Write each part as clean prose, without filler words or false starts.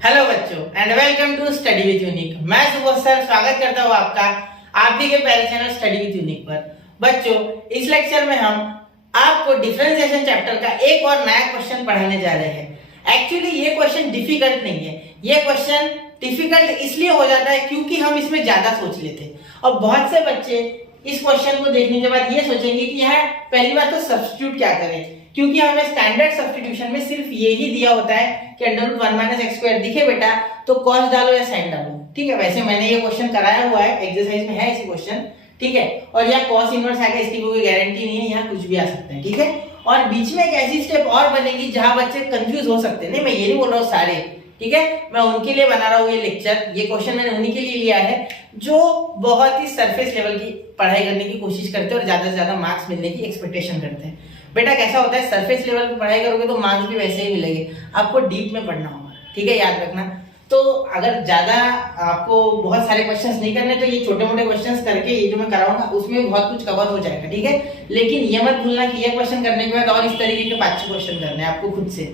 Hello बच्चों and welcome to study with unique. मैं Subodh sir स्वागत करता हूँ आपका आप ही के पहले चैनल स्टडी विद यूनिक पर। बच्चों इस लेक्चर में हम आपको डिफरेंशिएशन चैप्टर का एक और नया क्वेश्चन पढ़ाने जा रहे हैं। एक्चुअली ये क्वेश्चन डिफिकल्ट नहीं है, ये क्वेश्चन डिफिकल्ट इसलिए हो जाता है क्योंकि हम इसमें ज्यादा सोच लेते हैं और बहुत से बच्चे इस क्वेश्चन को देखने के बाद ये सोचेंगे कि यहाँ पहली बात तो सब्स्टिट्यूट क्या करें, क्योंकि हमें स्टैंडर्ड सब्स्टिट्यूशन में सिर्फ यही दिया होता है कि √1 - x² दिखे बेटा तो cos डालो या sin डालो। ठीक है, वैसे मैंने ये क्वेश्चन कराया हुआ है, एक्सरसाइज में है इसी क्वेश्चन। ठीक है, और यहाँ cos इनवर्स आएगा इसकी कोई गारंटी नहीं है, यहाँ कुछ भी आ सकता है। ठीक है, और बीच में एक ऐसी स्टेप और बनेगी जहां बच्चे कंफ्यूज हो सकते हैं। नहीं, मैं ये नहीं बोल रहा हूँ सारे, ठीक है, मैं उनके लिए बना रहा हूँ ये लेक्चर। ये क्वेश्चन मैंने उन्हीं के लिए लिया है जो बहुत ही सरफेस लेवल की पढ़ाई करने की कोशिश करते हैं और ज्यादा से ज्यादा मार्क्स मिलने की एक्सपेक्टेशन करते हैं। बेटा कैसा होता है, सरफेस लेवल पे पढ़ाई करोगे तो मार्क्स भी वैसे ही मिलेंगे, आपको डीप में पढ़ना होगा। ठीक है, याद रखना। तो अगर ज्यादा आपको बहुत सारे क्वेश्चंस नहीं करने तो ये छोटे मोटे क्वेश्चंस करके ये जो मैं कराऊंगा उसमें बहुत कुछ कवर हो जाएगा। ठीक है, लेकिन ये मत भूलना कि ये क्वेश्चन करने के बाद और इस तरीके के 5 क्वेश्चन करने हैं आपको खुद से।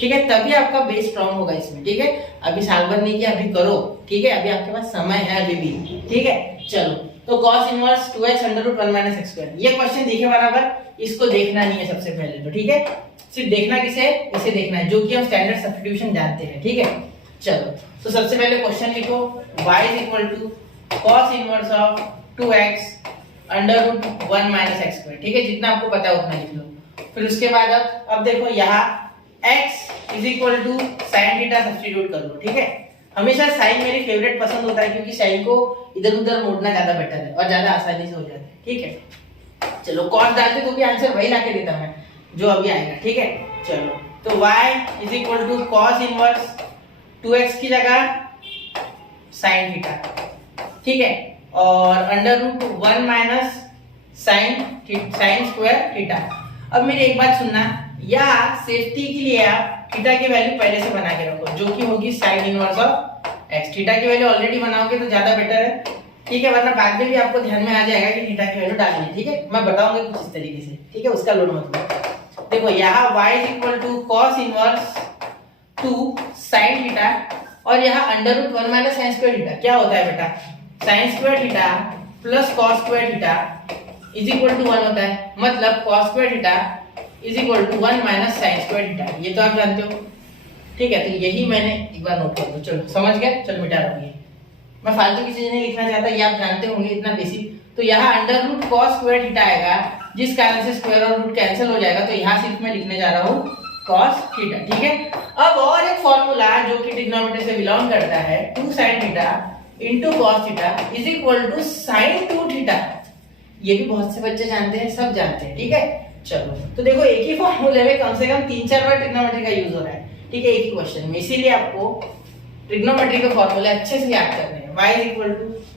ठीक है, तभी आपका बेस स्ट्रांग होगा इसमें। ठीक है, अभी साल भर नहीं किया, अभी करो। ठीक है, अभी आपके पास समय है अभी भी। ठीक है, चलो तो cos इनवर्स 2x √1 - x², ये क्वेश्चन देखे बराबर, इसको देखना नहीं है सबसे पहले तो। ठीक है, सिर्फ देखना किसे है, इसे देखना है जो कि हम स्टैंडर्ड सब्स्टिट्यूशन जानते हैं। ठीक है, चलो तो सबसे पहले क्वेश्चन लिखो y = cos inverse of 2x √1 - x²। ठीक है, जितना आपको पता है उतना लिख लो। फिर उसके बाद अब देखो यहाँ x = sin थीटा सब्स्टिट्यूट कर लो। ठीक है, हमेशा साइन मेरी फेवरेट पसंद होता है क्योंकि साइन को इधर उधर मोड़ना ज्यादा बेटर है और ज्यादा आसानी से हो जाता है। ठीक है, चलो cos डालते तो भी आंसर वही लाके देता मैं जो अभी आएगा। ठीक है, चलो तो y = cos इनवर्स 2x की जगह sin थीटा। ठीक है, और √1 - sin² थीटा। अब मेरी एक बात सुनना, या सेफ्टी के लिए आप थीटा की वैल्यू पहले से बना के रखो जो कि होगी sin inverse of x। Theta की वैल्यू ऑलरेडी बनाओगे तो ज्यादा बेटर है। ठीक है, वरना बाद में भी आपको ध्यान में आ जाएगा कि थीटा की वैल्यू डालनी है। ठीक है, मैं बताऊंगा कुछ इस तरीके से। ठीक है, उसका लोड मत लो। देखो यहाँ y = cos inverse 2 sin theta और यहाँ √1 - sin² थीटा। क्या होता है बेटा, sin² theta plus cos² theta = 1 होता है, मतलब cos² थीटा = 1 - sin² थीटा। ये तो आप जानते हो। ठीक है, तो यही मैंने एक बार नोट कर लो। चलो समझ गए, चलो मिटा रहा हूँ। मैं फालतू की चीजें नहीं लिखना चाहता, ये आप जानते होंगे इतना बेसिक। तो यहाँ √cos² थीटा आएगा जिस कारण से स्क्वायर और रूट कैंसिल हो जाएगा, तो यहाँ सिर्फ मैं लिखने जा रहा हूँ cos थीटा। ठीक है, अब और एक फॉर्मूला जो कि ट्रिग्नोमेट्री से बिलोंग करता है, 2 sin theta * cos theta = sin 2 theta. ये भी बहुत से बच्चे जानते हैं, सब जानते हैं। ठीक है, चलो तो देखो एक ही फॉर्मूले में कम से कम 3-4 बार ट्रिग्नोमेट्री का यूज हो रहा है। ठीक है, एक ही क्वेश्चन में, इसीलिए आपको ट्रिग्नोमेट्री के फॉर्मूले अच्छे से याद करने हैं। y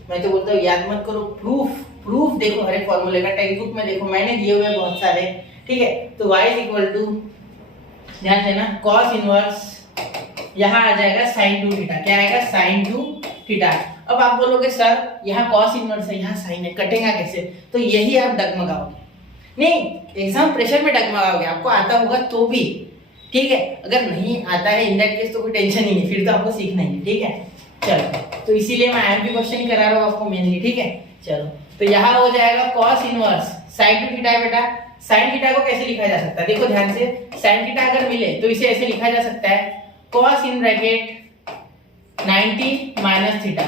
मैं तो बोलता हूँ याद मत करो, प्रूफ देखो हर एक फॉर्मूले का, टेक्स्ट बुक में देखो मैंने दिए हुए बहुत सारे। ठीक है, तो y ध्यान देना cos इनवर्स यहाँ आ जाएगा sin 2 थीटा। क्या आएगा, sin 2 थीटा। अब आप बोलोगे सर यहाँ cos इनवर्स है, यहाँ sin है, कटेगा कैसे? तो यही आप डगमगाओगे, नहीं एग्जाम प्रेशर में डगमगाओगे, आपको आता होगा तो भी। ठीक है, अगर नहीं आता है इन दैट केस तो कोई टेंशन ही नहीं, फिर तो आपको सीखना ही है। ठीक है, चलो तो इसीलिए मैं आईएमपी क्वेश्चन करा रहा हूँ आपको मेनली। ठीक है, चलो तो यहाँ हो जाएगा cos इनवर्स sin 2 थीटा है बेटा। sin थीटा को कैसे लिखा जा सकता है, देखो ध्यान से, sin थीटा अगर मिले तो इसे ऐसे लिखा जा सकता है cos इन ब्रैकेट 90 - थीटा,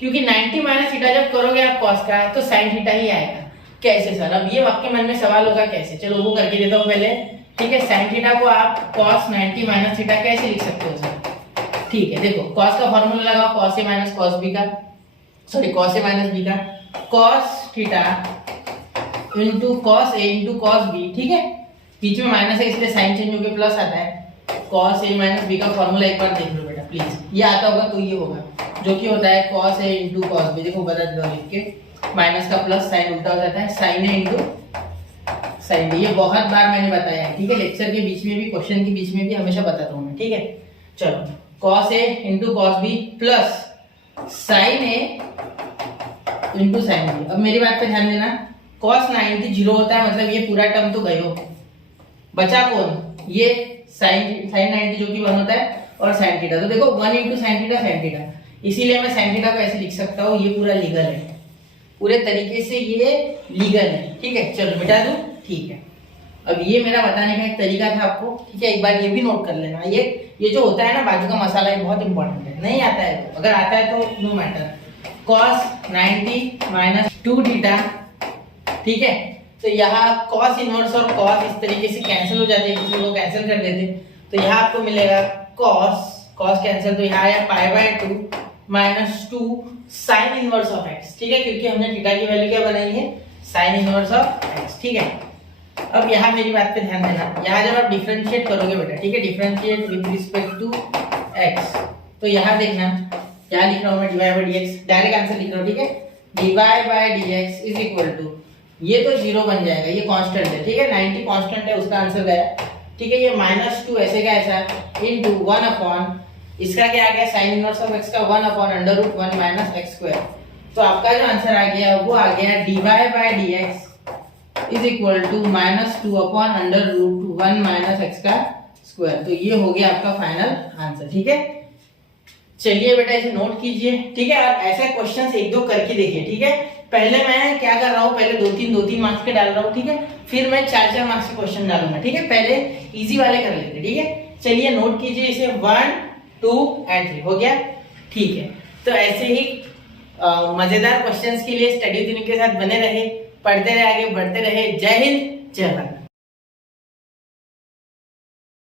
क्योंकि 90 - थीटा जब करोगे आप cos का तो sin थीटा ही आएगा। कैसे सर, अब ये आपके मन में सवाल होगा कैसे, चलो वो करके देता हूँ पहले। ठीक है, sin थीटा को आप cos 90 - थीटा कैसे लिख सकते हो सर? ठीक है, देखो cos का फॉर्मूला लगाओ, cos A - cos B का, सॉरी cos A - B का, cos theta * cos A * cos B। ठीक है, बीच में माइनस है इसलिए साइन चेंज होकर प्लस आता है। cos A - B का फॉर्मूला एक बार देख लो बेटा प्लीज, ये आता होगा तो ये होगा जो कि होता है cos A * cos B। देखो बता दो लिख के, माइनस का प्लस साइन उल्टा हो जाता है, sin A * sin B। ये बहुत बार मैंने बताया है। ठीक है, लेक्चर के बीच में भी, क्वेश्चन के बीच में भी हमेशा बताता हूँ मैं। ठीक है, चलो cos A * cos B plus sin A * sin B। अब मेरी बात पे ध्यान देना, cos 90 0 होता है, मतलब ये पूरा टर्म तो गयो, बचा कौन, ये sin 90 जो कि 1 होता है, और साइन थीटा। तो देखो 1 into sine theta sine theta, इसीलिए मैं साइन थीटा को ऐसे लिख सकता हूँ, ये पूरा लीगल है, पूरे तरीके से ये लीगल है। ठीक है, चलो मिटा दूं, ठीक है। अब ये मेरा बताने का एक तरीका था आपको, ठीक है। एक बार ये भी नोट कर लेना, ये जो होता है ना बाजू का मसाला, ये बहुत इंपॉर्टेंट है। नहीं आता है तो, अगर आता है तो no matter, cos 90 minus 2 theta, ठीक है। तो यहाँ cos इनवर्स और cos इस तरीके से कैंसिल हो जाते हैं, किसी को कैंसिल कर देते, तो यहाँ आपको मिलेगा cos कैंसिल, तो यहाँ आया pi by 2 minus 2 sine inverse of x, ठीक है, क्योंकि हमने थीटा की वैल्यू क्या बनाई है, साइन इनवर्स ऑफ x, ठीक है। अब यहाँ मेरी बात पे ध्यान देना, यहाँ जब आप डिफरेंशिएट करोगे बेटा, ठीक है, differentiate with respect to x, तो यहाँ देखना, यहाँ लिख रहा हूँ मैं dy by dx, direct answer लिख रहा हूँ, ठीक है। dy by dx is equal to, ये तो 0 बन जाएगा, ये कांस्टेंट है, ठीक है, 90 कांस्टेंट है, उसका आंसर गया, ठीक है। ये -2 ऐसे का ऐसा इनटू 1 अपॉन, इसका क्या आ गया, साइन इनवर्स ऑफ x का 1 upon under root 1 minus x square. तो आपका जो आंसर आ गया वो आ गया dy by dx is equal to -2 upon under root 1 minus x का स्क्वायर। तो ये हो गया आपका फाइनल आंसर, ठीक है। चलिए बेटा इसे नोट कीजिए, ठीक है, और ऐसे क्वेश्चंस एक दो करके देखिए, ठीक है। पहले मैं क्या कर रहा हूँ, पहले 2-3 मार्क्स के डाल रहा हूँ, ठीक है, फिर मैं 4-4 मार्क्स के क्वेश्चन डालूंगा, ठीक है। पहले इजी वाले कर लेते, ठीक है। चलिए नोट कीजिए इसे, 1, 2 एंड 3 हो गया, ठीक है। तो ऐसे ही मजेदार क्वेश्चंस के लिए स्टडी यूनिक के साथ बने रहे, पढ़ते रहे, आगे बढ़ते रहे। जय हिंद, जय भारत।